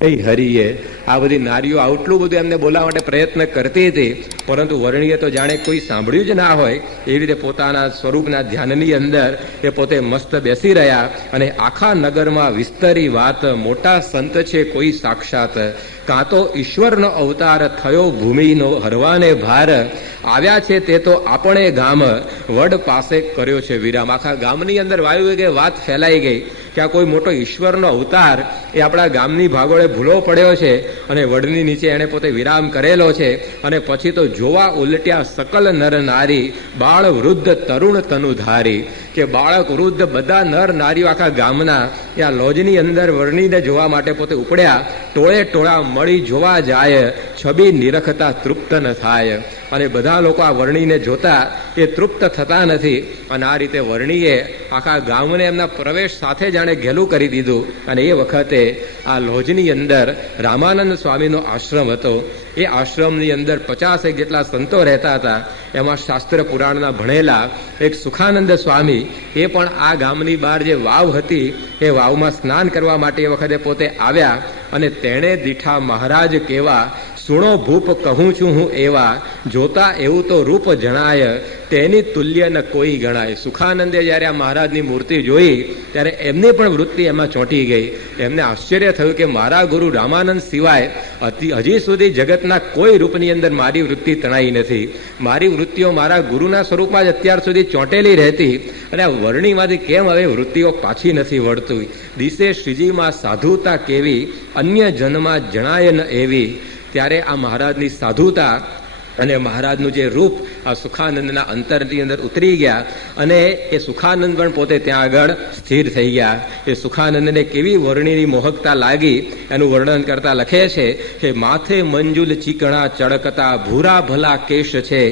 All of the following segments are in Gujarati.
એ હરિએ આ બધી નારીઓ આટલું બધું એમને બોલાવવા માટે પ્રયત્ન કરતી હતી, પરંતુ વર્ણીએ તો જાણે કોઈ સાંભળ્યું જ ના હોય એવી રીતે પોતાના સ્વરૂપના ધ્યાનની અંદર એ પોતે મસ્ત બેસી રહ્યા અને આખા નગરમાં વિસ્તરી વાત, મોટા સંત છે કોઈ સાક્ષાત, કાં તો ઈશ્વરનો અવતાર થયો ભૂમિનો હરવાને ભાર, આવ્યા છે તે તો આપણે ગામ વડ પાસે કર્યો છે વિરામ. આખા ગામની અંદર વાયુ કે વાત ફેલાઈ ગઈ કે આ કોઈ મોટો ઈશ્વરનો અવતાર એ આપણા ગામની ભાગોળે ભૂલો પડ્યો છે અને વડની નીચે એણે પોતે વિરામ કરેલો છે. અને પછી તો જોવા ઉલટ્યા સકલ નર નારી, બાળ વૃદ્ધ તરુણ તનુધારી, કે બાળક વૃદ્ધ બધા નર નારીઓ આખા ગામના એ આ લોજની અંદર વર્ણીને જોવા માટે પોતે ઉપડ્યા. ટોળે ટોળા મળી જોવા જાય, છબી નિરખતા તૃપ્ત ન થાય. અને બધા લોકો આ વર્ણીને જોતા એ તૃપ્ત થતા નથી. અને આ રીતે વર્ણીએ આખા ગામને એમના પ્રવેશ સાથે જાણે ઘેલું કરી દીધું. અને એ વખતે આ લોજની અંદર રામાનંદ સ્વામીનો આશ્રમ હતો. એ આશ્રમની અંદર 50 જેટલા સંતો રહેતા હતા. એમાં શાસ્ત્ર પુરાણના ભણેલા એક સુખાનંદ સ્વામી, એ પણ આ ગામની બહાર જે વાવ હતી એ વાવમાં સ્નાન કરવા માટે એ વખતે પોતે આવ્યા. અને તેણે દીઠા મહારાજ કેવા, સુણો ભૂપ કહું છું હું એવા, જોતા એવું તો રૂપ જણાય, તેની તુલ્ય ન કોઈ ગણાય. સુખાનંદે જ્યારે આ મહારાજની મૂર્તિ જોઈ ત્યારે એમની પણ વૃત્તિ એમાં ચોંટી ગઈ. એમને આશ્ચર્ય થયું કે મારા ગુરુ રામાનંદ સિવાય હજી સુધી જગતના કોઈ રૂપની અંદર મારી વૃત્તિ તણાઈ નથી. મારી વૃત્તિઓ મારા ગુરુના સ્વરૂપમાં જ અત્યાર સુધી ચોંટેલી રહેતી, અને આ વર્ણીમાંથી કેમ હવે વૃત્તિઓ પાછી નથી વળતું. દિશે શ્રીજીમાં સાધુતા કેવી, અન્ય જન્મમાં જણાય ન એવી. ત્યારે આ મહારાજની સાધુતા અને મહારાજનું જે રૂપ આ સુખાનંદના અંતરની અંદર ઉતરી ગયા. અને એ સુખાનંદ પણ પોતે ત્યાં આગળ સ્થિર થઈ ગયા. એ સુખાનંદને કેવી વર્ણિની મોહકતા લાગી એનું વર્ણન કરતા લખે છે કે માથે મંજુલ ચીકણા ચળકતા, ભૂરા ભલા કેશ છે,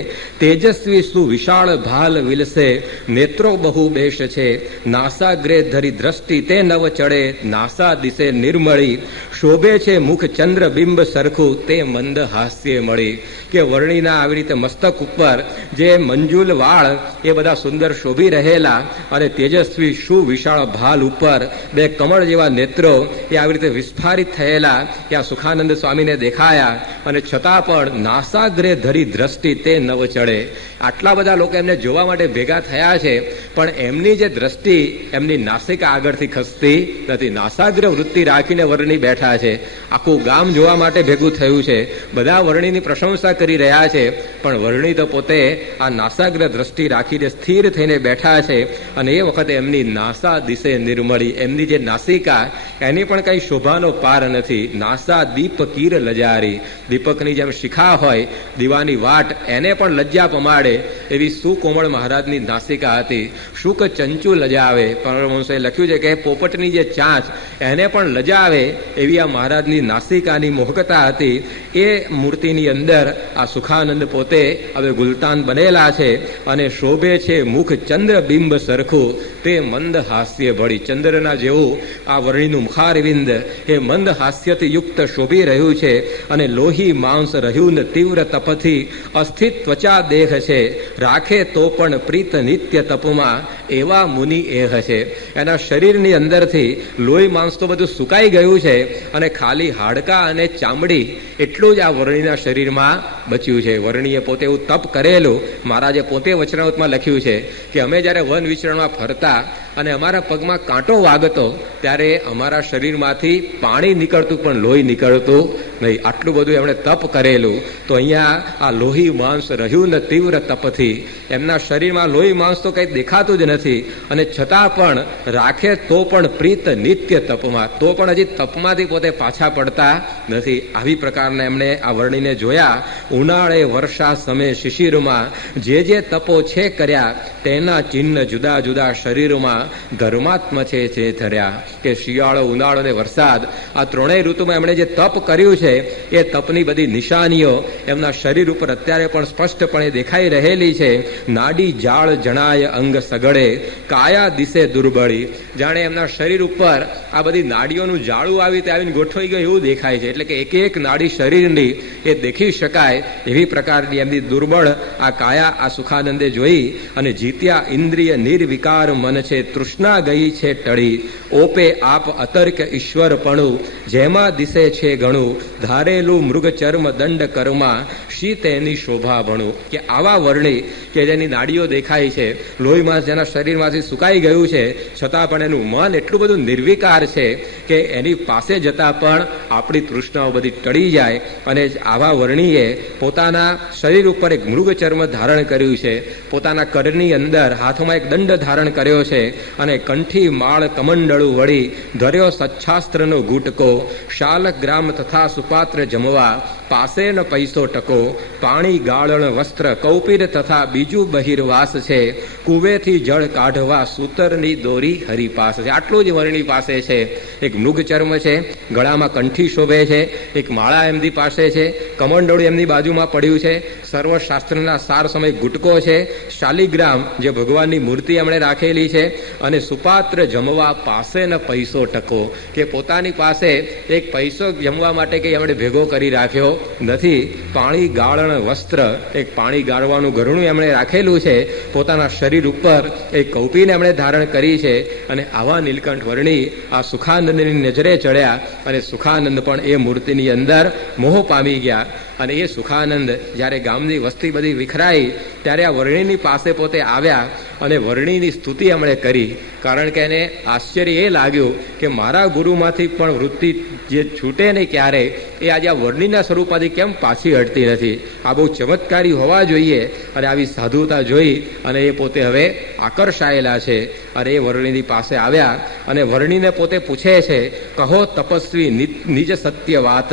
તેજસ્વી સુવિશાળ ભાલ વિલસે, નેત્રો બહુ બેશ છે, નાસાગ્રે ધરી દ્રષ્ટિ તે નવ ચડે, નાસા દિશે નિર્મળી, શોભે છે મુખ ચંદ્ર બિંબ સરખું, તે મંદ હાસ્ય મળી. કે વર્ણિના આવી રીતે મસ્તક ઉપર જે મંજુલ વાળ એ બધા સુંદર શોભી રહેલા, અને તેજસ્વી સુવિશાળ ભાલ ઉપર બે કમળ જેવા નેત્રો એ આવી રીતે વિસ્ફારિત થયેલા કે આ સુખાનંદ સ્વામીને દેખાયા. અને છતાં પણ નાસાગ્રે ધરી દ્રષ્ટિ તે નવ ચડે. આટલા બધા લોકો એમને જોવા માટે ભેગા થયા છે, પણ એમની જે દ્રષ્ટિ એમની નાસિકા આગળથી ખસતી નથી. નાસાગ્ર વૃત્તિ રાખીને વર્ણી બેઠા છે. આખું ગામ જોવા માટે ભેગું થયું છે. બધા વર્ણીની પ્રશંસા કરી રહ્યા છે, પણ વર્ણી તો પોતે આ નાસાગ્ર દ્રષ્ટિ રાખીને સ્થિર થઈને બેઠા છે. અને એ વખતે એમની નાસા દિશે નિર્મળી, એમની જે નાસિકા એની પણ કઈ શોભાનો પાર નથી. નાસા દીપ કીર લજારી, દીપકની જેમ શિખા હોય દીવાની વાટ એને પણ લજ્જા પમાડે એવી સુકોમળ મહારાજની નાસિકા હતી. શુક ચંચુ લજાવે, પરમહંસોએ લખ્યું છે કે પોપટની જે ચાંચ એને પણ લજાવે એવી આ મહારાજની નાસિકાની મોહકતા હતી. એ મૂર્તિની અંદર આ સુખાનંદ પોતે હવે ગુલતાન બનેલા છે. અને શોભે છે મુખ ચંદ્ર બિંબ સરખું, તે મંદ હાસ્ય ભળી. ચંદ્રના જેવું આ વર્ણિનું મુખારવિંદ એ મંદ હાસ્યથી યુક્ત શોભી રહ્યું છે. અને લોહી માંસ રહ્યું ને તીવ્ર તપથી, અસ્થિત ત્વચા દેહ છે, રાખે તો પણ પ્રીત નિત્ય તપમાં, એવા મુનિ એહ છે. એના શરીરની અંદરથી લોહી માંસ તો બધું સુકાઈ ગયું છે, અને ખાલી હાડકા અને ચામડી એટલું જ આ વર્ણિના શરીરમાં બચ્યું છે. વર્ણીએ પોતે એવું તપ કરેલું. મહારાજે પોતે વચનામૃતમાં લખ્યું છે કે અમે જ્યારે વન વિચરણમાં ફરતા અને અમારા પગમાં કાંટો વાગતો ત્યારે અમારા શરીરમાંથી પાણી નીકળતું પણ લોહી નીકળતું નહીં. આટલું બધું એમણે તપ કરેલું. તો અહીંયા આ લોહી માંસ રહ્યું ને તીવ્ર તપથી, એમના શરીરમાં લોહી માંસ તો કંઈ દેખાતું જ નથી, અને છતાં પણ રાખે તો પણ પ્રીત નિત્ય તપમાં, તો પણ હજી તપમાંથી પોતે પાછા પડતા નથી. આવી પ્રકારના એમણે આ વર્ણીને જોયા. ઉનાળે વર્ષા સમય શિશિરમાં, જે જે તપો છે કર્યા તેના ચિહ્ન જુદા જુદા શરીરમાં, ધર્માત્મ છે જે ધર્યા. કે શિયાળો, ઉનાળો અને વરસાદ આ ત્રણેય ઋતુમાં એમણે જે તપ કર્યું છે એ તપની બધી નિશાનીઓ એમના શરીર ઉપર અત્યારે પણ સ્પષ્ટપણે દેખાઈ રહેલી છે. નાડી જાળ જણાય અંગ સગડે, કાયા દિશે દુર્બળી. જાણે એમના શરીર ઉપર આ બધી નાડીઓનું જાળું આવી તે આવીને ગોઠવાઈ ગયું એવું દેખાય છે. એટલે કે એક એક નાડી શરીરની એ દેખી શકાય એવી પ્રકારની એમની દુર્બળ આ કાયા આ સુખાનંદે જોઈ. અને જીત્યા ઇન્દ્રિય નિર્વિકાર મન છે તૃષ્ણા ગઈ છે ટળી, ઓપે આપ અતર્ક ઈશ્વરપણું, જેમાં દિશે છે ઘણું, ધારેલું મૃગ ચર્મ દંડ કર્મા, શી તેની શોભા ભણું. કે આવા વર્ણી કે જેની નાડીઓ દેખાય છે, લોહીમાં જેના શરીરમાંથી સુકાઈ ગયું છે, છતાં પણ એનું મન એટલું બધું નિર્વિકાર છે કે એની પાસે જતા પણ આપણી તૃષ્ણાઓ બધી ટળી જાય. અને આવા વર્ણીએ પોતાના શરીર ઉપર એક મૃગ ચર્મ ધારણ કર્યું છે, પોતાના કરની અંદર હાથમાં એક દંડ ધારણ કર્યો છે, અને કંઠી માળ કમંડળું વળી ધર્યો સચ્છાસ્ત્રનો ગુટકો, શાલક ગ્રામ તથા સુપાત્ર જમવા, પાસે ન પૈસો ટકો, પાણી ગાળણ વસ્ત્ર કૌપીર તથા બીજું બહિર્વાસ છે, કુવેથી જળ કાઢવા સૂતરની દોરી હરિપાસ છે. આટલું જ વર્ણી પાસે છે. એક મૃગ ચર્મ છે, ગળામાં કંઠી શોભે છે, એક માળા એમની પાસે છે, કમંડળું એમની બાજુમાં પડ્યું છે, સર્વશાસ્ત્રના સાર સમય ગુટકો છે, શાલિગ્રામ જે ભગવાનની મૂર્તિ એમણે રાખેલી છે, અને સુપાત્ર જમવા પાસે ન પૈસો ટકો, કે પોતાની પાસે એક પૈસો જમવા માટે કે એમણે ભેગો કરી રાખ્યો નથી. પાણી ગાળણ વસ્ત્ર, એક પાણી ગાળવાનું ઘરણું એમણે રાખેલું છે, પોતાના શરીર ઉપર એક કૌપીને એમણે ધારણ કરી છે. અને આવા નીલકંઠ વર્ણી આ સુખાનંદની નજરે ચડ્યા, અને સુખાનંદ પણ એ મૂર્તિની અંદર મોહ પામી ગયા. અને એ સુખાનંદ જ્યારે ગામની વસ્તી બધી વિખરાઈ ત્યારે આ વર્ણીની પાસે પોતે આવ્યા અને વર્ણીની સ્તુતિ એમણે કરી. કારણ કે એને આશ્ચર્ય એ લાગ્યું કે મારા ગુરુમાંથી પણ વૃત્તિ જે છૂટે નહીં ક્યારે, એ આજે આ વર્ણીના સ્વરૂપમાંથી કેમ પાછી હટતી નથી. આ બહુ ચમત્કારી હોવા જોઈએ. અને આવી સાધુતા જોઈ અને એ પોતે હવે આકર્ષાયેલા છે. અને એ વર્ણીની પાસે આવ્યા અને વર્ણીને પોતે પૂછે છે, કહો તપસ્વી નિજ સત્ય વાત,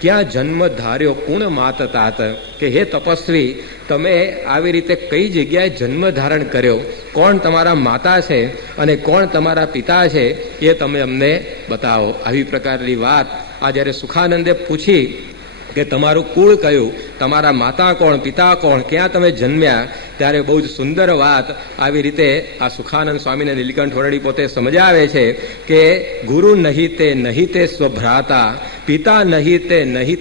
ક્યાં જન્મ ધાર્યો કુણ માત તાત. કે હે તપસ્વી, તમે આવી રીતે કઈ જગ્યાએ જન્મ ધારણ કર્યો, કોણ તમારા માતા છે અને કોણ તમારા પિતા છે, એ તમે અમને બતાવો. આવી પ્રકારની વાત આ જ્યારે સુખાનંદે પૂછી કે તમારું કુળ કયું, તમારા માતા કોણ, પિતા કોણ, ક્યાં તમે જન્મ્યા, ત્યારે બહુ જ સુંદર વાત આવી રીતે આ સુખાનંદ સ્વામીને નીલકંઠ વર્ણી પોતે સમજાવે છે કે ગુરુ નહીં તે સ્વભ્રાતા, પિતા નહીં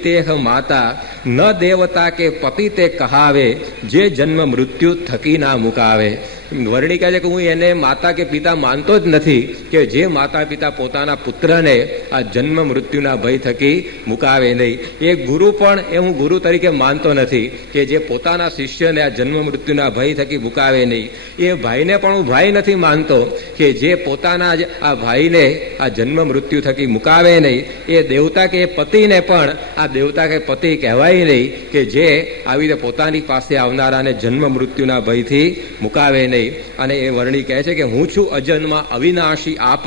તે માતા, ન દેવતા કે પતિ તે કહાવે, જે જન્મ મૃત્યુ થકી ના મુકાવે. વર્ણી કહે છે કે હું એને માતા કે પિતા માનતો જ નથી, કે જે માતા પિતા પોતાના પુત્રને આ જન્મ મૃત્યુના ભય થકી મુકાવે નહીં. એ ગુરુ પણ એ હું ગુરુ તરીકે માનતો નથી કે જે પોતાના શિષ્યને આ જન્મ મૃત્યુના ભય થકી મુકાવે નહીં. એ ભાઈને પણ હું ભાઈ નથી માનતો કે જે પોતાના જ આ ભાઈને આ જન્મ મૃત્યુ થકી મુકાવે નહીં. એ દેવતા કે પતિને પણ આ દેવતા કે પતિ કહેવાય નહીં કે જે આવી રીતે પોતાની પાસે આવનારાને જન્મ મૃત્યુના ભયથી મુકાવે નહીં. અને એ વર્ણી કહે છે કે હું છું અજન્મા અવિનાશી આપ,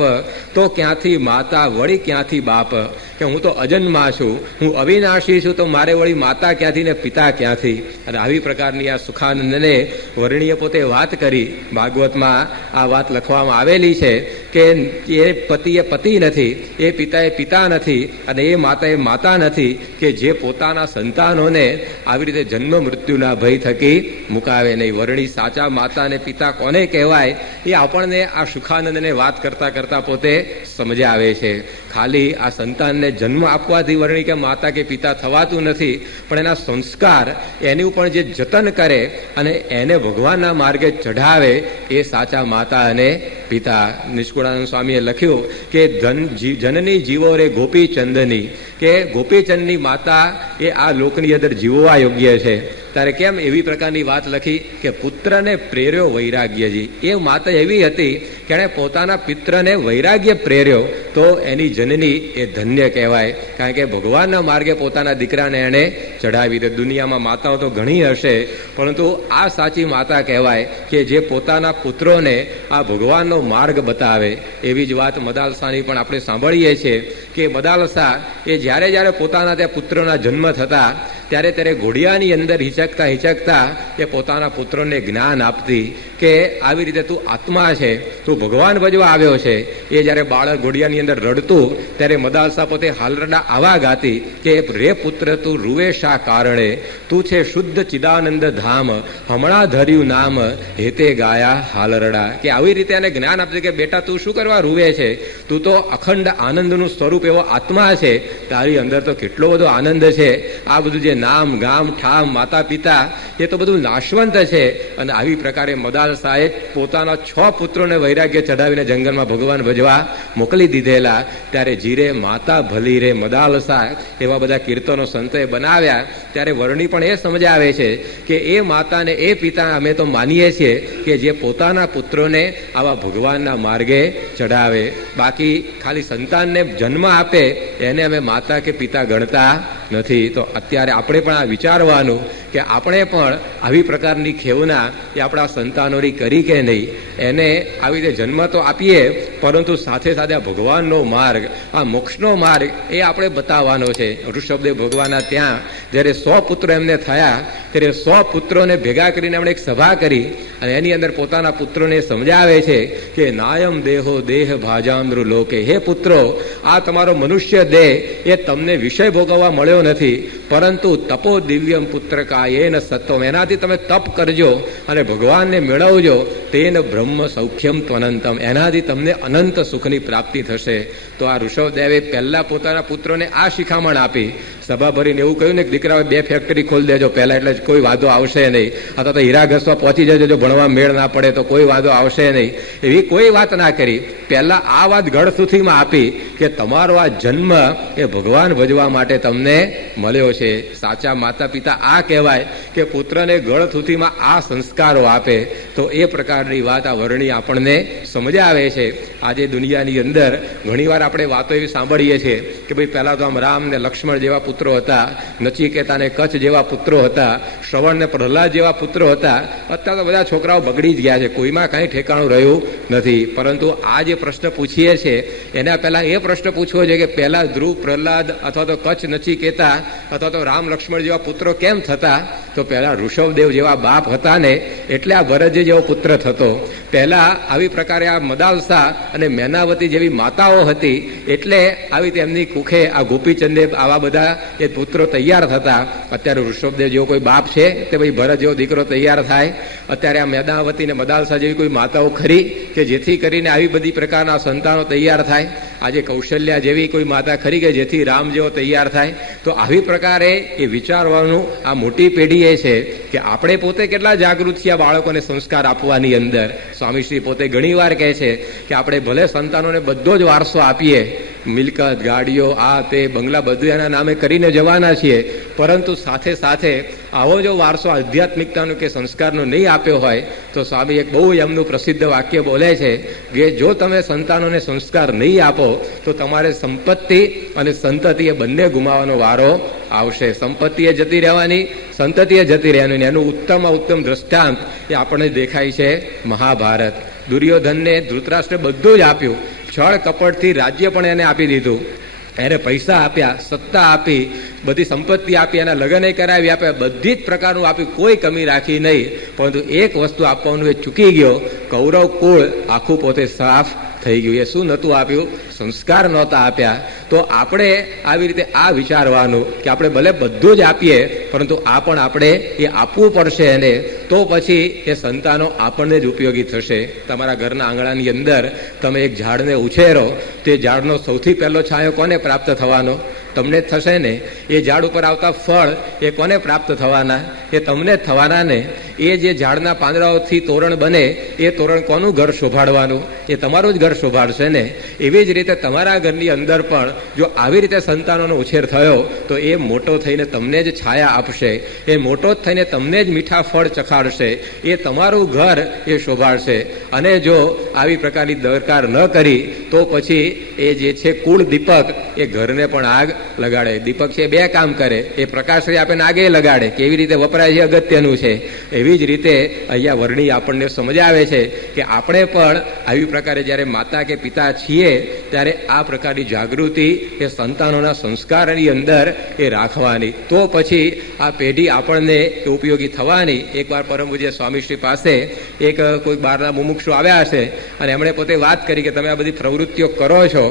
તો ક્યાંથી માતા વળી ક્યાંથી બાપ. કે હું તો અજન્મા છું, હું અવિનાશી છું, તો મારે વળી માતા ક્યાંથી ને પિતા ક્યાંથી. અને આવી પ્રકારની આ સુખાનંદને વર્ણીએ પોતે વાત કરી. ભાગવતમાં આ વાત લખવામાં આવેલી છે કે એ પતિ એ પતિ નથી, એ પિતા નથી, અને એ માતા નથી, કે જે પોતાના સંતાનોને આવી રીતે જન્મ મૃત્યુના ભય થકી મુકાવે નહીં. વર્ણી સાચા માતા અને પિતા કોને કહેવાય એ આપણને આ સુખાનંદને વાત કરતા કરતા પોતે સમજાવે છે. ખાલી આ સંતાનને જન્મ આપવાથી વર્ણી કે માતા કે પિતા થવાતું નથી, પણ એના સંસ્કાર એની ઉપર જે જતન કરે અને એને ભગવાનના માર્ગે ચઢાવે એ સાચા માતા અને પિતા. નિષ્કુળાનંદ સ્વામીએ લખ્યું કે જનની જીવો રે ગોપીચંદની, કે ગોપીચંદની માતા એ આ લોકની અંદર જીવવા યોગ્ય છે. ત્યારે કેમ એવી પ્રકારની વાત લખી કે પુત્રને પ્રેર્યો વૈરાગ્યજી. એ માતા એવી હતી કે એણે પોતાના પિત્રને વૈરાગ્ય પ્રેર્યો, તો એની જનની એ ધન્ય કહેવાય. કારણ કે ભગવાનના માર્ગે પોતાના દીકરાને એણે ચઢાવી દે. દુનિયામાં માતાઓ તો ઘણી હશે, પરંતુ આ સાચી માતા કહેવાય કે જે પોતાના પુત્રોને આ ભગવાનનો માર્ગ બતાવે. એવી જ વાત મદાલસાની પણ આપણે સાંભળીએ છીએ કે મદાલસા એ જ્યારે પોતાના ત્યાં પુત્રોના જન્મ થતા ત્યારે ઘોડિયાની અંદર હિચકતા એ પોતાના પુત્રોને જ્ઞાન આપતી કે આવી રીતે તું આત્મા છે, તું ભગવાન ભજવા આવ્યો છે. એ જ્યારે બાળક ઘોડિયાની અંદર રડતું ત્યારે મદાલસા પોતે હાલરડા આવા ગાતી કે રે પુત્ર તું રૂવે શા કારણે, તું છે શુદ્ધ ચિદાનંદ ધામ, હમણાં ધર્યું નામ હેતે ગાયા હાલરડા. કે આવી રીતે એને જ્ઞાન આપતી કે બેટા તું શું કરવા રૂવે છે, તું તો અખંડ આનંદનું સ્વરૂપ એવો આત્મા છે, તારી અંદર તો કેટલો બધો આનંદ છે. આ બધું જે નામ ગામ ઠામ માતા પિતા એ તો બધું નાશવંત છે. અને આવી પ્રકારે મદાલસાએ પોતાના 6 પુત્રોને વૈરાગ્ય ચઢાવીને જંગલમાં ભગવાન ભજવા મોકલી દીધેલા. ત્યારે જીરે માતા ભલી રે મદાલસા એવા બધા કીર્તનો સંતોએ બનાવ્યા. ત્યારે વર્ણી પણ એ સમજાવે છે કે એ માતાને એ પિતા અમે તો માનીએ છીએ કે જે પોતાના પુત્રોને આવા ભગવાનના માર્ગે ચઢાવે. બાકી ખાલી સંતાનને જન્મ આપે એને અમે માતા કે પિતા ગણતા નથી. તો અત્યારે આપણે પણ આ વિચારવાનું કે આપણે પણ આવી પ્રકારની ખેવના એ આપણા સંતાનોની કરી કે નહીં. એને આવી રીતે જન્મ તો આપીએ પરંતુ સાથે સાથે આ ભગવાનનો માર્ગ, આ મોક્ષનો માર્ગ એ આપણે બતાવવાનો છે. ઋષભદેવ ભગવાનના ત્યાં જ્યારે 100 પુત્રો એમને થયા ત્યારે 100 પુત્રોને ભેગા કરીને એમણે એક સભા કરી અને એની અંદર પોતાના પુત્રોને સમજાવે છે કે નાયમ દેહો દેહ ભાજામૃ લોકે, હે પુત્રો આ તમારો મનુષ્ય દેહ એ તમને વિષય ભોગવવા મળ્યો નથી, પરંતુ તપો દિવ્યમ પુત્ર કાયેન સત્વમ, એનાથી તમે તપ કરજો અને ભગવાનને મેળવજો. તેન બ્રહ્મ સૌખ્યમ ત્વનંતમ, એનાથી તમને અનંત સુખની પ્રાપ્તિ થશે. તો આ ઋષભદેવે પહેલા પોતાના પુત્રોને આ શિખામણ આપી. સભા ભરીને એવું કહ્યું ને કે દીકરાઓ 2 ફેક્ટરી ખોલી દેજો પહેલા, એટલે કોઈ વાંધો આવશે નહીં. અથવા તો હીરા ઘસવા પહોંચી જજો, જો ભણવા મેળ ના પડે તો કોઈ વાંધો આવશે નહીં. એવી કોઈ વાત ના કરી. પહેલા આ વાત ગળથુથીમાં આપી કે તમારો આ જન્મ એ ભગવાન ભજવા માટે તમને મળ્યો છે. સાચા માતા પિતા આ કહેવાય કે પુત્રને ગળથુથીમાં આ સંસ્કારો આપે. તો એ પ્રકારની વાત આ વર્ણી આપણને સમજાવે છે. આજે દુનિયાની અંદર ઘણીવાર આપણે વાતો એવી સાંભળીએ છીએ કે ભાઈ પહેલા તો આમ રામ ને લક્ષ્મણ જેવા પુત્રો હતા, નચિકેતા ને કચ્છ જેવા પુત્રો હતા, શ્રવણ ને પ્રહલાદ જેવા પુત્રો હતા. અત્યારે તો બધા છોકરાઓ બગડી જ ગયા છે, કોઈમાં કઈ ઠેકાણું રહ્યું નથી. પરંતુ આ જે પ્રશ્ન પૂછીએ છીએ એના પહેલા એ પ્રશ્ન પૂછવો છે કે પહેલા ધ્રુવ પ્રહલાદ અથવા તો કચ્છ નચિકેતા અથવા તો રામ લક્ષ્મણ જેવા પુત્રો કેમ થતા? તો પહેલા ઋષભદેવ જેવા બાપ હતા ને એટલે આ ભરતજી જેવો પુત્ર થતો. પહેલા આવી પ્રકારે આ મદાલસા અને મેનાવતી જેવી માતાઓ હતી એટલે આવી તેમની કુખે આ ગોપીચંદે આવા બધા એ પુત્રો તૈયાર થતા. અત્યારે ઋષભદેવ જેવો કોઈ બાપ છે તે ભાઈ ભરત જેવો દીકરો તૈયાર થાય? અત્યારે આ મેનાવતી ને મદાલસા જેવી કોઈ માતાઓ ખરી કે જેથી કરીને આવી બધી પ્રકારના સંતાનો તૈયાર થાય? આજે કૌશલ્યા જેવી કોઈ માતા ખરી કે જેથી રામ જેવો તૈયાર થાય? તો આવી પ્રકારે એ વિચારવાનું આ મોટી પેઢી એ છે કે આપણે પોતે કેટલા જાગૃત છીએ બાળકોને સંસ્કાર આપવાની અંદર. સ્વામીશ્રી પોતે ઘણીવાર કહે છે કે આપણે ભલે સંતાનોને બધો જ વારસો આપીએ, મિલકત ગાડીઓ આ તે બંગલા બધું એના નામે કરીને જવાના છીએ, પરંતુ સાથે સાથે આવો જો વારસો આધ્યાત્મિકતાનો કે સંસ્કારનો નહીં આપ્યો હોય તો સ્વામી એક બહુ એમનું પ્રસિદ્ધ વાક્ય બોલે છે કે જો તમે સંતાનોને સંસ્કાર નહીં આપો તો તમારે સંપત્તિ અને સંતતિ એ બંને ગુમાવવાનો વારો આવશે. સંપત્તિ એ જતી રહેવાની, સંતતિ એ જતી રહેવાની. એનું ઉત્તમ દ્રષ્ટાંત એ આપણને દેખાય છે મહાભારત. દુર્યોધનને ધૃતરાષ્ટ્રે બધું જ આપ્યું, છળ કપટથી રાજ્ય પણ એને આપી દીધું, એને પૈસા આપ્યા, સત્તા આપી, બધી સંપત્તિ આપી, એના લગ્ન કરાવી આપ્યા, બધી જ પ્રકારનું આપ્યું, કોઈ કમી રાખી નહીં. પરંતુ એક વસ્તુ આપવાનું એ ચૂકી ગયો, કૌરવ કુળ આખું પોતે સાફ થઈ ગયું. એ શું નહોતું આપ્યું? સંસ્કાર નહોતા આપ્યા. તો આપણે આવી રીતે આ વિચારવાનું કે આપણે ભલે બધું જ આપીએ પરંતુ આ પણ આપણે એ આપવું પડશે એને, તો પછી એ સંતાનો આપણને જ ઉપયોગી થશે. તમારા ઘરના આંગણાની અંદર તમે એક ઝાડને ઉછેરો, તે ઝાડનો સૌથી પહેલો છાંયો કોને પ્રાપ્ત થવાનો? તમને જ થશે ને. એ ઝાડ ઉપર આવતા ફળ એ કોને પ્રાપ્ત થવાના? એ તમને જ થવાના ને. એ જે ઝાડના પાંદડાઓથી તોરણ બને એ તોરણ કોનું ઘર શોભાડવાનું? એ તમારું જ ઘર શોભાડશે ને. એવી જ રીતે તમારા ઘરની અંદર પણ જો આવી રીતે સંતાનોનો ઉછેર થયો તો એ મોટો થઈને તમને જ છાયા આપશે, એ મોટો જ થઈને તમને જ મીઠા ફળ ચખાડશે, એ તમારું ઘર એ શોભાડશે. અને જો આવી પ્રકારની દરકાર ન કરી તો પછી એ જે છે કુળ દીપક એ ઘરને પણ આગ લગાડે. દીપક છે 2 કામ કરે, એ પ્રકાશ આપે ને આગે લગાડે. કેવી રીતે વપરાય છે અગત્યનું છે. એવી જ રીતે અહીંયા વર્ણી આપણને સમજાવે છે કે આપણે પણ આવી પ્રકારે જ્યારે માતા કે પિતા છીએ ત્યારે આ પ્રકારની જાગૃતિ એ સંતાનોના સંસ્કારની અંદર એ રાખવાની. તો પછી આ પેઢી આપણને ઉપયોગી થવાની. એકવાર પરમ પૂજ્ય સ્વામીશ્રી પાસે એક કોઈ બહારના મુમુક્ષુ આવ્યા હશે અને એમણે પોતે વાત કરી કે તમે આ બધી પ્રવૃત્તિઓ કરો છો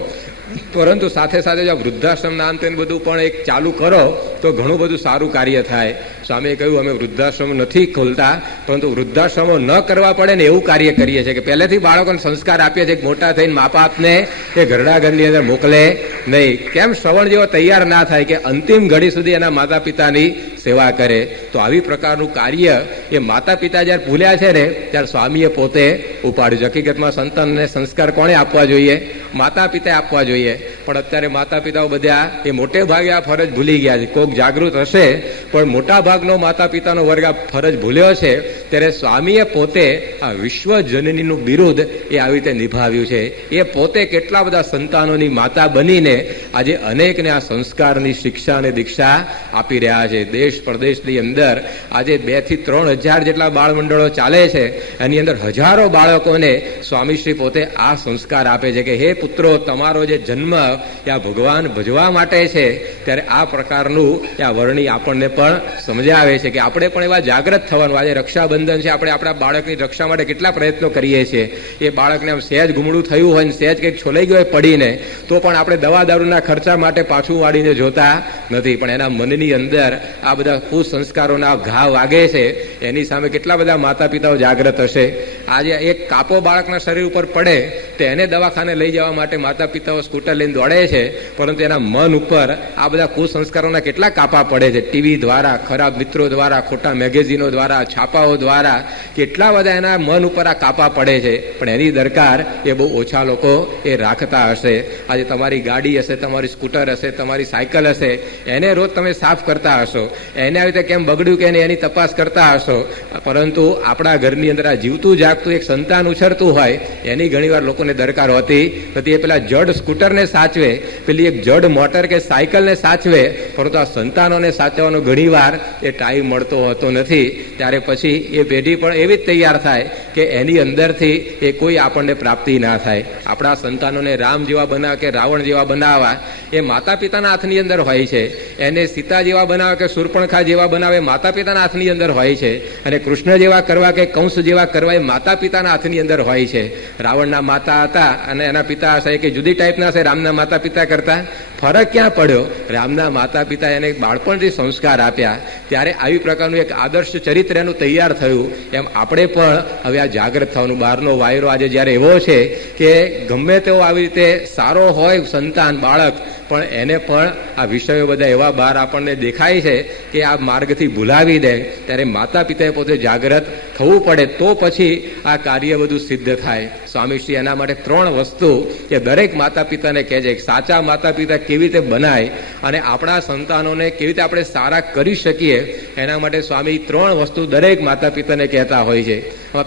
પરંતુ સાથે સાથે જો વૃદ્ધાશ્રમના અંતે બધું પણ એક ચાલુ કરો તો ઘણું બધું સારું કાર્ય થાય. સ્વામીએ કહ્યું અમે વૃદ્ધાશ્રમ નથી ખોલતા પરંતુ વૃદ્ધાશ્રમો ન કરવા પડે ને એવું કાર્ય કરીએ છીએ કે પહેલેથી બાળકોને સંસ્કાર આપીએ છીએ. મોટા થઈને મા બાપને એ ઘરડાઘરની અંદર મોકલે નહીં. કેમ શ્રવણ જેવો તૈયાર ના થાય કે અંતિમ ઘડી સુધી એના માતા પિતાની સેવા કરે. તો આવી પ્રકારનું કાર્ય એ માતા પિતા જ્યારે ભૂલ્યા છે ને ત્યારે સ્વામીએ પોતે ઉપાડ્યું. હકીકતમાં સંતાનને સંસ્કાર કોણે આપવા જોઈએ? માતા પિતાએ આપવા જોઈએ. પણ અત્યારે માતા પિતાઓ બધા એ મોટે ભાગે આ ફરજ ભૂલી ગયા છે. કોઈક જાગૃત હશે, પણ મોટા ભાગનો માતા પિતાનો વર્ગ આ ફરજ ભૂલ્યો છે. ત્યારે સ્વામીએ પોતે આ વિશ્વજનનીનું બિરુદ એ આવી રીતે નિભાવ્યું છે. એ પોતે કેટલા બધા સંતાનોની માતા બનીને આજે અનેકને આ સંસ્કારની શિક્ષા અને દીક્ષા આપી રહ્યા છે. દેશ પ્રદેશની અંદર આજે 2 થી 3 હજાર જેટલા બાળ મંડળો ચાલે છે. એની અંદર હજારો બાળકોને સ્વામીશ્રી પોતે આ સંસ્કાર આપે છે કે હે પુત્રો, તમારો જે જન્મ આ ભગવાન ભજવા માટે છે. ત્યારે આ પ્રકારનું આ વર્ણી આપણને પણ સમજાવે છે કે આપણે પણ એવા જાગૃત થવાનું. આજે રક્ષાબંધન છે, આપણે આપણા બાળકની રક્ષા માટે કેટલા પ્રયત્નો કરીએ છીએ. એ બાળકને આમ સહેજ ગુમડું થયું હોય ને સહેજ કંઈક છોલાઈ ગયો હોય પડીને, તો પણ આપણે દવા દારૂના ખર્ચા માટે પાછું વાળીને જોતા નથી. પણ એના મનની અંદર આ બધા કુસંસ્કારોના ઘા વાગે છે. એની સામે કેટલા બધા માતા પિતાઓ જાગૃત હશે. આજે એક કાપો બાળકના શરીર ઉપર પડે તો એને દવાખાને લઈ જવા માટે માતા પિતાઓ સ્કૂટર લઈને દોડે છે. પરંતુ એના મન ઉપર આ બધા કુસંસ્કારોના કેટલા કાપા પડે છે. ટીવી દ્વારા, ખરાબ મિત્રો દ્વારા, ખોટા મેગેઝીનો દ્વારા, છાપાઓ દ્વારા કેટલા બધા એના મન ઉપર આ કાપા પડે છે. પણ એની દરકાર એ બહુ ઓછા લોકો એ રાખતા હશે. આજે તમારી ગાડી હશે, તમારી સ્કૂટર હશે, તમારી સાયકલ હશે, એને રોજ તમે સાફ કરતા હશો. એને આવી રીતે કેમ બગડ્યું કે એની તપાસ કરતા હશો. પરંતુ આપણા ઘરની અંદર આ જીવતું જાગતું એક સંતાન ઉછરતું હોય એની ઘણીવાર લોકોને દરકાર હોતી નથી. એ પેલા જડ સ્કૂટરને સાચવે, પેલી એક જડ મોટર કે સાયકલને સાચવે, પરંતુ આ સંતાનોને સાચવવાનો ઘણીવાર એ ટાઈમ મળતો હોતો નથી. ત્યારે પછી એ પેઢી પણ એવી જ તૈયાર થાય કે એની અંદરથી એ કોઈ આપણને પ્રાપ્તિ ના થાય. આપણા સંતાનોને રામ જેવા બનાવવા કે રાવણ જેવા બનાવવા એ માતા પિતાના હાથની અંદર હોય છે. એને સીતા જેવા બનાવે કે શૂર્પણખા જેવા બનાવે માતા પિતાના હાથની અંદર હોય છે. અને કૃષ્ણ જેવા કરવા કે કંસ જેવા કરવા એ માતા પિતાના હાથની અંદર હોય છે. રાવણના માતા હતા અને એના પિતા હશે કે જુદી ટાઈપના હશે રામના માતા પિતા કરતા? ફરક ક્યાં પડ્યો? રામના માતા પિતા એને બાળપણથી સંસ્કાર આપ્યા. ત્યારે આવી પ્રકારનું એક આદર્શ ચરિત્ર એનું તૈયાર થયું. એમ આપણે પણ હવે આ જાગૃત થવાનું. બહારનો વાયરો આજે જ્યારે એવો છે કે ગમે તેવો આવી રીતે સારો હોય સંતાન, બાળક, પણ એને પણ આ વિષયો બધા એવા બહાર આપણને દેખાય છે કે આ માર્ગથી ભૂલાવી દે. ત્યારે માતા પિતાએ પોતે જાગૃત થવું પડે, તો પછી આ કાર્ય બધું સિદ્ધ થાય. સ્વામીશ્રી એના માટે 3 વસ્તુ એ દરેક માતા પિતાને કહે છે. સાચા માતા પિતા કેવી રીતે બનાય અને આપણા સંતાનોને કેવી રીતે આપણે સારા કરી શકીએ, એના માટે સ્વામી 3 વસ્તુ દરેક માતા પિતાને કહેતા હોય છે.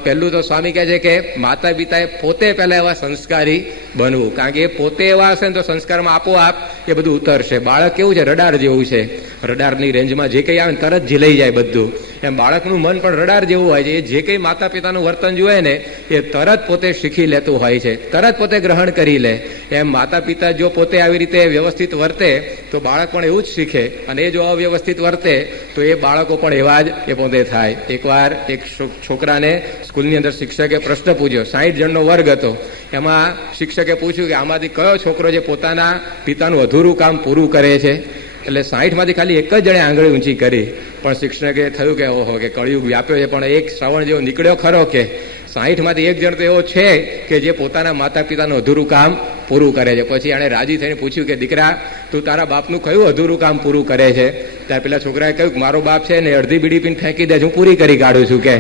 પહેલું તો સ્વામી કહે છે કે માતા પિતાએ પોતે પહેલા એવા સંસ્કારી બનવું. કારણ કે એ પોતે એવા હશે ને તો સંસ્કારમાં આપોઆપ એ બધું ઉતરશે. બાળક કેવું છે? રડાર જેવું છે. રડારની રેન્જમાં જે કંઈ આવે ને તરત ઝીલાઈ જાય બધું. એમ બાળકનું મન પણ રડાર જેવું હોય છે. એ જે કંઈ માતા પિતાનું વર્તન જુએ ને એ તરત પોતે શીખી લેતું હોય છે, તરત પોતે ગ્રહણ કરી લે. એમ માતા પિતા જો પોતે આવી રીતે વ્યવસ્થિત વર્તે તો બાળક પણ એવું જ શીખે. અને એ જો અવ્યવસ્થિત વર્તે તો એ બાળકો પણ એવા જ એ પોતે થાય. એકવાર એક છોકરાને સ્કૂલની અંદર શિક્ષકે પ્રશ્ન પૂછ્યો. 60 જણનો વર્ગ હતો. એમાં શિક્ષકે પૂછ્યું કે આમાંથી કયો છોકરો જે પોતાના પિતાનું અધૂરું કામ પૂરું કરે છે? એટલે 60 માંથી ખાલી એક જ જણે આંગળી ઊંચી કરી. પણ શિક્ષકે થયું કે ઓહો, કે કળિયુગ વ્યાપ્યો છે, પણ એક શ્રવણ જેવો નીકળ્યો ખરો કે 60 માંથી એક જણ તો એવો છે કે જે પોતાના માતા પિતાનું અધૂરું કામ પૂરું કરે છે. પછી એણે રાજી થઈને પૂછ્યું કે દીકરા, તું તારા બાપનું કયું અધૂરું કામ પૂરું કરે છે? ત્યારે પેલા છોકરાએ કહ્યું કે મારો બાપ છે ને અડધી બીડી પીને ફેંકી દે, હું પૂરી કરી કાઢું છું. કે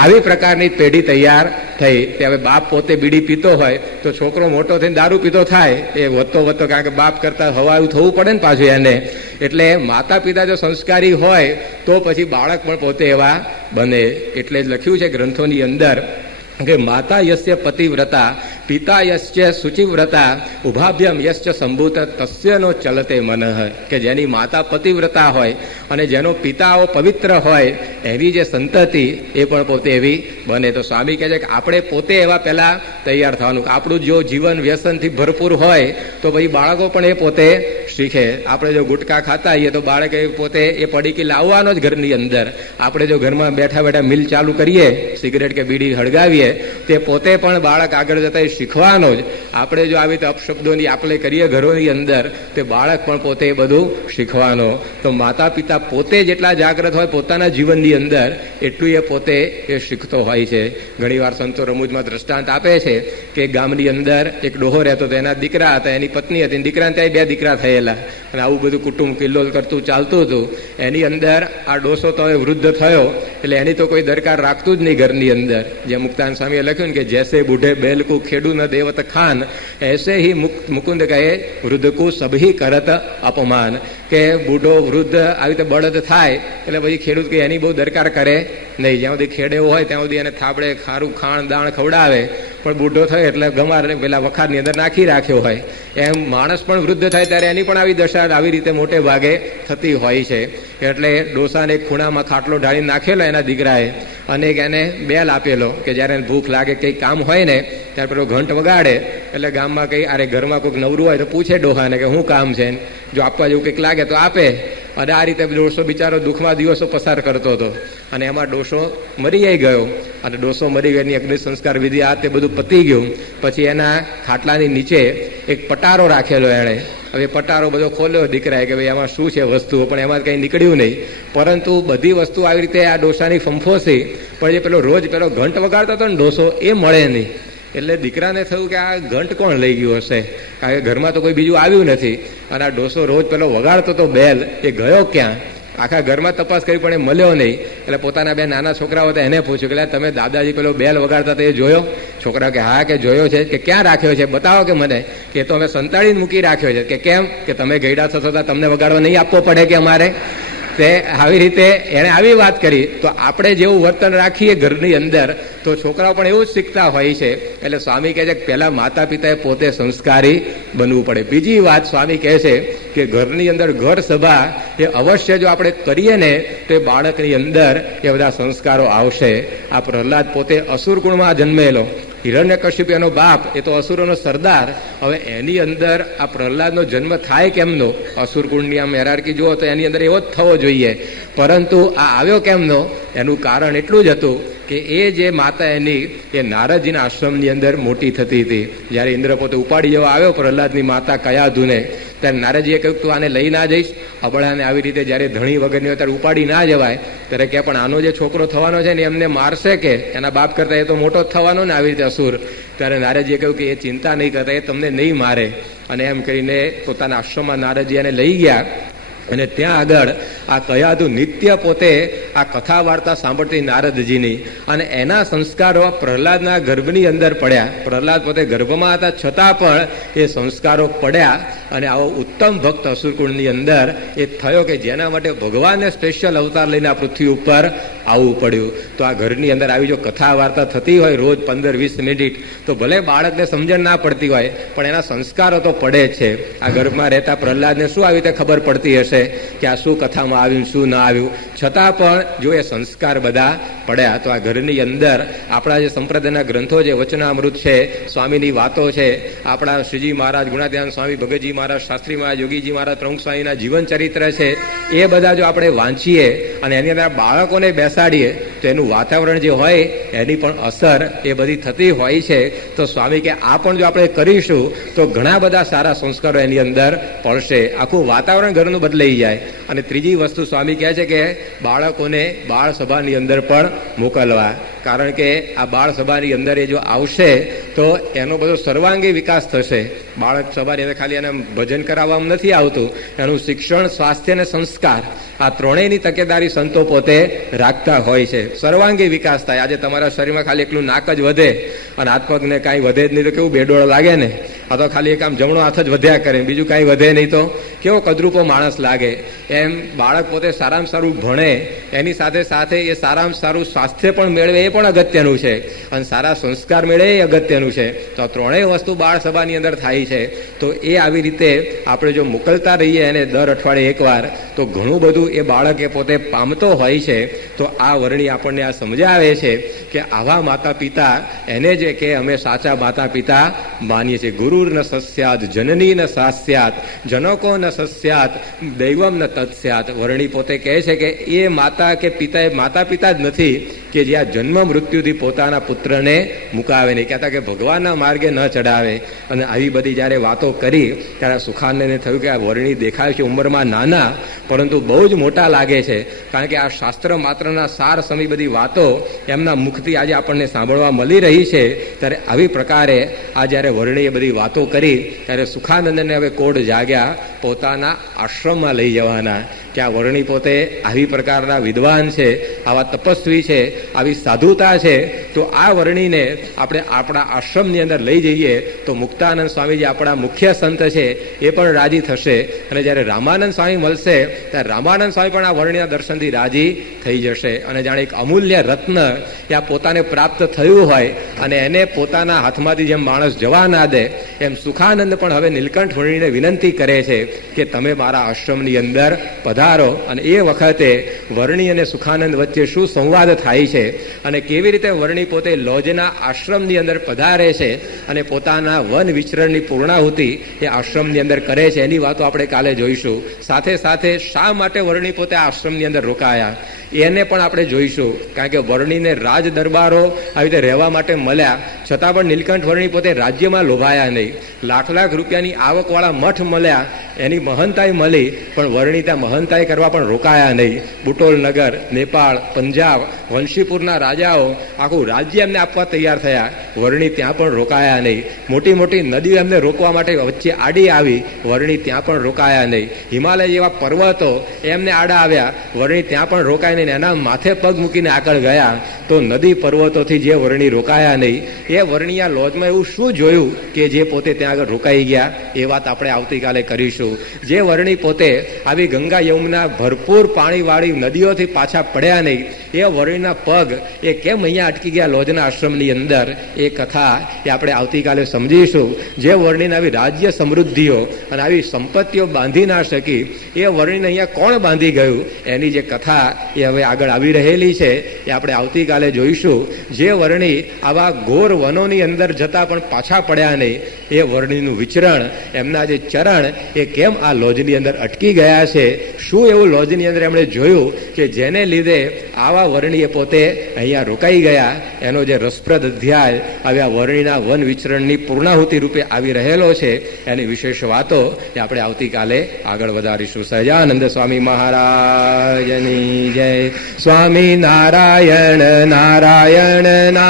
આવી પ્રકારની પેઢી તૈયાર થઈ. તે હવે બાપ પોતે બીડી પીતો હોય તો છોકરો મોટો થઈને દારૂ પીતો થાય. એ વધતો, કારણ કે બાપ કરતા હવાયું થવું પડે ને પાછું એને. એટલે માતા પિતા જો સંસ્કારી હોય તો પછી બાળક પણ પોતે એવા બને. એટલે જ લખ્યું છે ગ્રંથોની અંદર કે માતા યસ્ય પતિવ્રતા પિતા યશ્ચ શુચિવ્રતા ઉભાભ્યમ યશ્ચ સંભૂત તસ્યનો ચલતે મનઃ. કે જેની માતા પતિવ્રતા હોય અને જેનો પિતાઓ પવિત્ર હોય એવી જે સંતતિ એ પણ પોતે એવી બને. તો સ્વામી કહે છે કે આપણે પોતે એવા પહેલા તૈયાર થવાનું. આપણું જો જીવન વ્યસનથી ભરપૂર હોય તો પછી બાળકો પણ એ પોતે શીખે. આપણે જો ગુટકા ખાતા હોઈએ તો બાળક પોતે એ પડીકી લાવવાનો જ ઘરની અંદર. આપણે જો ઘરમાં બેઠા બેઠા મિલ ચાલુ કરીએ, સિગરેટ કે બીડી હળગાવીએ, તે પોતે પણ બાળક આગળ જતા શીખવાનો જ. આપણે જો આવી રીતે અપશબ્દોની આપણે કરીએ ઘરોની અંદર, તે બાળક પણ પોતે બધું શીખવાનો. તો માતા પિતા પોતે જેટલા જાગૃત હોય પોતાના જીવનની જ્ઞાનની અંદર એટલું એ પોતે એ શીખતો હોય છે. ઘણીવાર સંતો રમૂજમાં દ્રષ્ટાંત આપે છે કે ગામની અંદર એક ડોહો રહેતો હતો, એના દીકરા હતા, એની પત્ની હતી, દીકરાને ત્યાં 2 દીકરા થયેલા, અને આવું બધું કુટુંબ કિલ્લોલ કરતું ચાલતું હતું. એની અંદર આ ડોસો તો હવે વૃદ્ધ થયો એટલે એની તો કોઈ દરકાર રાખતું જ નહીં ઘરની અંદર. જે મુક્તાન સ્વામીએ લખ્યું ને કે જૈસે બુઢે બેલ કો ખેડૂ ન દેવત ખાન, એસે હી મુકુંદ કહે વૃદ્ધ કો સભી કરત અપમાન. કે બુઢો વૃદ્ધ આવી રીતે બળદ થાય એટલે પછી ખેડૂત કે એની બહુ દરકાર કરે નહીં. જ્યાં સુધી ખેડે હોય ત્યાં સુધી એને થાબડે ખારું ખાણ દાણ ખવડાવે, પણ બુઢો થયો એટલે ગમાર પેલા વખારની અંદર નાખી રાખ્યો હોય. એમ માણસ પણ વૃદ્ધ થાય ત્યારે એની પણ આવી દશા આવી રીતે મોટે ભાગે થતી હોય છે. એટલે ડોસાને એક ખૂણામાં ખાટલો ઢાળી નાખેલો એના દીકરાએ, અને એને બેલ આપેલો કે જ્યારે એને ભૂખ લાગે કંઈ કામ હોય ને ત્યારે પેલો ઘંટ વગાડે એટલે ગામમાં કંઈ અરે ઘરમાં કોઈક નવરું હોય તો પૂછે ડોહાને કે શું કામ છે, જો આપવા જેવું કંઈક લાગે તો આપે. અને આ રીતે ડોસો બિચારો દુઃખમાં દિવસો પસાર કરતો હતો, અને એમાં ડોસો મરી ગયો. અને ડોસો મરી ગયો, એની અગ્નિ સંસ્કાર વિધિ આ તે બધું પતી ગયું. પછી એના ખાટલાની નીચે એક પટારો રાખેલો એણે. હવે પટારો બધો ખોલ્યો દીકરાએ કે ભાઈ આમાં શું છે વસ્તુઓ, પણ એમાં કંઈ નીકળ્યું નહીં. પરંતુ બધી વસ્તુ આવી રીતે આ ડોસાની ફંફોસી, પણ જે પેલો રોજ પેલો ઘંટ વગાડતો હતો ને ડોસો, એ મળે નહીં. એટલે દીકરાને થયું કે આ ઘંટ કોણ લઈ ગયું હશે, કારણ કે ઘરમાં તો કોઈ બીજું આવ્યું નથી, અને આ ડોસો રોજ પેલો વગાડતો હતો બેલ, એ ગયો ક્યાં? આખા ઘરમાં તપાસ કરી પણ એ મળ્યો નહીં. એટલે પોતાના 2 નાના છોકરાઓ હતા એને પૂછ્યું કે તમે દાદાજી પેલો બેલ વગાડતા હતા એ જોયો? છોકરા કે હા કે જોયો છે. કે ક્યાં રાખ્યો છે બતાવો કે મને. કે તો અમે સંતાડીને મૂકી રાખ્યો છે. કે કેમ? કે તમે ગયડા થતા તમને વગાડવા નહીં આપવો પડે કે અમારે? તે આવી રીતે એને આવી વાત કરી. તો આપણે જેવું વર્તન રાખીએ ઘરની અંદર તો છોકરાઓ પણ એવું જ શીખતા હોય છે. એટલે સ્વામી કહે છે કે પહેલા માતા પિતાએ પોતે સંસ્કારી બનવું પડે. બીજી વાત સ્વામી કહે છે કે ઘરની અંદર ઘર સભા એ અવશ્ય જો આપણે કરીએ ને તો એ બાળકની અંદર એ બધા સંસ્કારો આવશે. આ પ્રહલાદ પોતે અસુર કુળમાં જન્મેલો, હિરણ્યકશિપુ એનો બાપ, એ તો અસુરોનો સરદાર. હવે એની અંદર આ પ્રહલાદનો જન્મ થાય કેમનો? અસુર કુળની આમ હેરાર્કી જુઓ તો એની અંદર એવો જ થવો જોઈએ, પરંતુ આ આવ્યો કેમનો? એનું કારણ એટલું જ હતું કે એ જે માતા એની એ નારદજીના આશ્રમની અંદર મોટી થતી હતી. જ્યારે ઇન્દ્ર પોતે ઉપાડી જવા આવ્યો પ્રહલાદની માતા કયાધુને, ત્યારે નારદજીએ કહ્યું તું આને લઈ ના જઈશ? અબળાને આવી રીતે જ્યારે ધણી વગરની હોય ત્યારે ઉપાડી ના જવાય. ત્યારે કે પણ આનો જે છોકરો થવાનો છે ને એમને મારશે કે એના બાપ કરતા એ તો મોટો જ થવાનો ને આવી રીતે અસુર. ત્યારે નારદજીએ કહ્યું કે એ ચિંતા નહીં કરતા, એ તમને નહીં મારે. અને એમ કરીને પોતાના આશ્રમમાં નારદજી એને લઈ ગયા. અને ત્યાં આગળ આ કયાધુ નિત્ય પોતે આ કથા વાર્તા સાંભળતી નારદજીની, અને એના સંસ્કારો પ્રહલાદના ગર્ભની અંદર પડ્યા. પ્રહલાદ પોતે ગર્ભમાં હતા છતાં પણ એ સંસ્કારો પડ્યા. અને આવો ઉત્તમ ભક્ત અસુરકુળની અંદર એ થયો કે જેના માટે ભગવાનને સ્પેશિયલ અવતાર લઈને આ પૃથ્વી ઉપર આવવું પડ્યું. તો આ ઘરની અંદર આવી જો કથા વાર્તા થતી હોય રોજ 15-20 મિનિટ, તો ભલે બાળકને સમજણ ના પડતી હોય પણ એના સંસ્કારો તો પડે છે. આ ગર્ભમાં રહેતા પ્રહલાદને શું આવી રીતે ખબર પડતી હશે કે આ શું કથામાં આવ્યું શું ના આવ્યું, છતાં પણ જો એ સંસ્કાર બધા પડ્યા. તો આ ઘરની અંદર આપણા જે સંપ્રદાયના ગ્રંથો છે, વચનામૃત છે, સ્વામીની વાતો છે, આપણા શ્રીજી મહારાજ, ગુણાધ્યાન સ્વામી, ભગતજી મહારાજ, શાસ્ત્રી મહારાજ, યોગીજી મહારાજ, પ્રમુખ સ્વામીના જીવન ચરિત્ર છે, એ બધા જો આપણે વાંચીએ અને એની અંદર બાળકોને બેસાડીએ તો એનું વાતાવરણ જે હોય એની પણ અસર એ બધી થતી હોય છે. તો સ્વામી કે આ પણ જો આપણે કરીશું તો ઘણા બધા સારા સંસ્કારો એની અંદર પડશે, આખું વાતાવરણ ઘરનું બદલાઈ જાય. અને ત્રીજી વસ્તુ સ્વામી કહે છે કે બાળકોને બાળ સભાની અંદર પણ મોકલવા, કારણ કે આ બાળ સભાની અંદર એ જો આવશે તો એનો બધો સર્વાંગી વિકાસ થશે. બાળક સભાની અંદર ખાલી એને ભજન કરાવવામાં નથી આવતું, એનું શિક્ષણ, સ્વાસ્થ્ય અને સંસ્કાર આ ત્રણેયની તકેદારી સંતો પોતે રાખતા હોય છે. સર્વાંગી વિકાસ થાય. આજે તમારા શરીરમાં ખાલી એકલું નાક જ વધે અને હાથ પગને કાંઈ વધે જ નહીં તો કેવું બેડોળ લાગે ને. આ તો ખાલી એક આમ જમણો હાથ જ વધ્યા કરે, બીજું કાંઈ વધે નહીં તો કેવો કદરૂપો માણસ લાગે. એમ બાળક પોતે સારામાં સારું ભણે, એની સાથે સાથે એ સારામાં સારું સ્વાસ્થ્ય પણ મેળવે એ પણ અગત્યનું છે, અને સારા સંસ્કાર મેળવે એ અગત્યનું છે. તો આ ત્રણેય વસ્તુ બાળ સભાની અંદર થાય છે. તો એ આવી રીતે આપણે જો મોકલતા રહીએ એને દર અઠવાડિયે એકવાર, તો ઘણું બધું એ બાળક એ પોતે પામતો હોય છે. તો આ વર્ણી આપણને આ સમજાવે છે કે આવા માતા પિતા એને જે કે અમે સાચા માતા પિતા માનીએ છીએ. ગુરુર ન સસ્યાત જનની ન સાસ્યાત જનકો ન સસ્યાત દૈવમ ન તત્સ્યાત. વર્ણી પોતે કહે છે કે એ માતા કે પિતા એ માતા પિતા જ નથી કે જે આ જન્મ મૃત્યુથી પોતાના પુત્રને મુકાવે નહીં, કહેતા કે ભગવાનના માર્ગે ન ચડાવે. અને આવી બધી જ્યારે વાતો કરી ત્યારે સુખાનંદને થયું કે આ વર્ણી દેખાય છે ઉંમરમાં નાના પરંતુ બહુ જ મોટા લાગે છે, કારણ કે આ શાસ્ત્ર માત્રના સાર સમી બધી વાતો એમના મુખથી આજે આપણને સાંભળવા મળી રહી છે. ત્યારે આવી પ્રકારે આ જ્યારે વર્ણીએ બધી વાતો કરી ત્યારે સુખાનંદને હવે કોડ જાગ્યા પોતાના આશ્રમમાં લઈ જવાના, કે આ વર્ણી પોતે આવી પ્રકારના વિદ્વાન છે, આવા તપસ્વી છે, આવી સાધુતા છે, તો આ વર્ણીને આપણે આપણા આશ્રમની અંદર લઈ જઈએ તો મુક્તાનંદ સ્વામી જે આપણા મુખ્ય સંત છે એ પણ રાજી થશે. અને જ્યારે રામાનંદ સ્વામી મળશે ત્યારે રામાનંદ સ્વામી પણ આ વર્ણીના દર્શનથી રાજી થઈ જશે. અને જાણે એક અમૂલ્ય રત્ન ત્યાં પોતાને પ્રાપ્ત થયું હોય અને એને પોતાના હાથમાંથી જેમ માણસ જવા ના દે એમ સુખાનંદ પણ હવે નીલકંઠ વર્ણીને વિનંતી કરે છે કે તમે મારા આશ્રમની અંદર પધારો. અને એ વખતે વર્ણી અને સુખાનંદ વચ્ચે શું સંવાદ થાય છે અને કેવી રીતે વર્ણી પોતે લોજના આશ્રમની અંદર પધારે છે અને પોતાના વન વિચરણની પૂર્ણાહુતિ એ આશ્રમની અંદર કરે છે, એની વાતો આપણે કાલે જોઈશું. સાથે સાથે શા માટે વર્ણી પોતે આશ્રમની અંદર રોકાયા એને પણ આપણે જોઈશું, કારણ કે વર્ણીને રાજ દરબારો આવી રીતે રહેવા માટે મળ્યા છતાં પણ નીલકંઠ વર્ણી પોતે રાજ્યમાં લોભાયા નહીં. લાખ લાખ રૂપિયાની આવકવાળા મઠ મળ્યા, એની મહંતાઈ મળી, પણ વર્ણી ત્યાં મહંતાઈ કરવા પણ રોકાયા નહીં. બુટોલ નગર, નેપાળ, પંજાબ, વંશીપુરના રાજાઓ આખું રાજ્ય એમને આપવા તૈયાર થયા, વર્ણી ત્યાં પણ રોકાયા નહીં. મોટી મોટી નદીઓ એમને રોકવા માટે વચ્ચે આડી આવી, વર્ણી ત્યાં પણ રોકાયા નહીં. હિમાલય જેવા પર્વતો એમને આડા આવ્યા, વર્ણી ત્યાં પણ રોકાય નહીં. એના માથે પગ મૂકીને આગળ ગયા તો નદી પર્વતોથી જે વર્ણી રોકાયા નહીં, એ વર્ણી આ લોજમાં એવું શું જોયું કે જે પોતે ત્યાં આગળ રોકાઈ ગયા, એ વાત આપણે આવતીકાલે કરીશું. જે વર્ણી પોતે આવી ગંગા યમુના ભરપૂર પાણીવાળી નદીઓથી પાછા પડ્યા નહીં, એ વર્ણીના પગ એ કેમ અહીંયા અટકી ગયા લોજના આશ્રમની અંદર, એ કથા એ આપણે આવતીકાલે સમજીશું. જે વર્ણીને આવી રાજ્ય સમૃદ્ધિઓ અને આવી સંપત્તિઓ બાંધી ના શકી એ વર્ણીને અહીંયા કોણ બાંધી ગયું, એની જે કથા એ હવે આગળ આવી રહેલી છે એ આપણે આવતીકાલે જોઈશું. જે વર્ણી આવા ઘોર વનોની અંદર જતા પણ પાછા પડ્યા નહીં, એ વર્ણીનું વિચરણ, એમના જે ચરણ એ કેમ આ લોજની અંદર અટકી ગયા છે, શું એવું લોજની અંદર એમણે જોયું કે જેને લીધે આવા વર્ણીએ પોતે અહીંયા રોકાઈ ગયા, એનો જે રસપ્રદ અધ્યાય હવે આ વર્ણીના વન વિચરણની પૂર્ણાહુતિ રૂપે આવી રહેલો છે એની વિશેષ વાતો એ આપણે આવતીકાલે આગળ વધારીશું. સહજાનંદ સ્વામી મહારાજની જય. સ્વામી નારાયણ નારાયણ નારાયણ.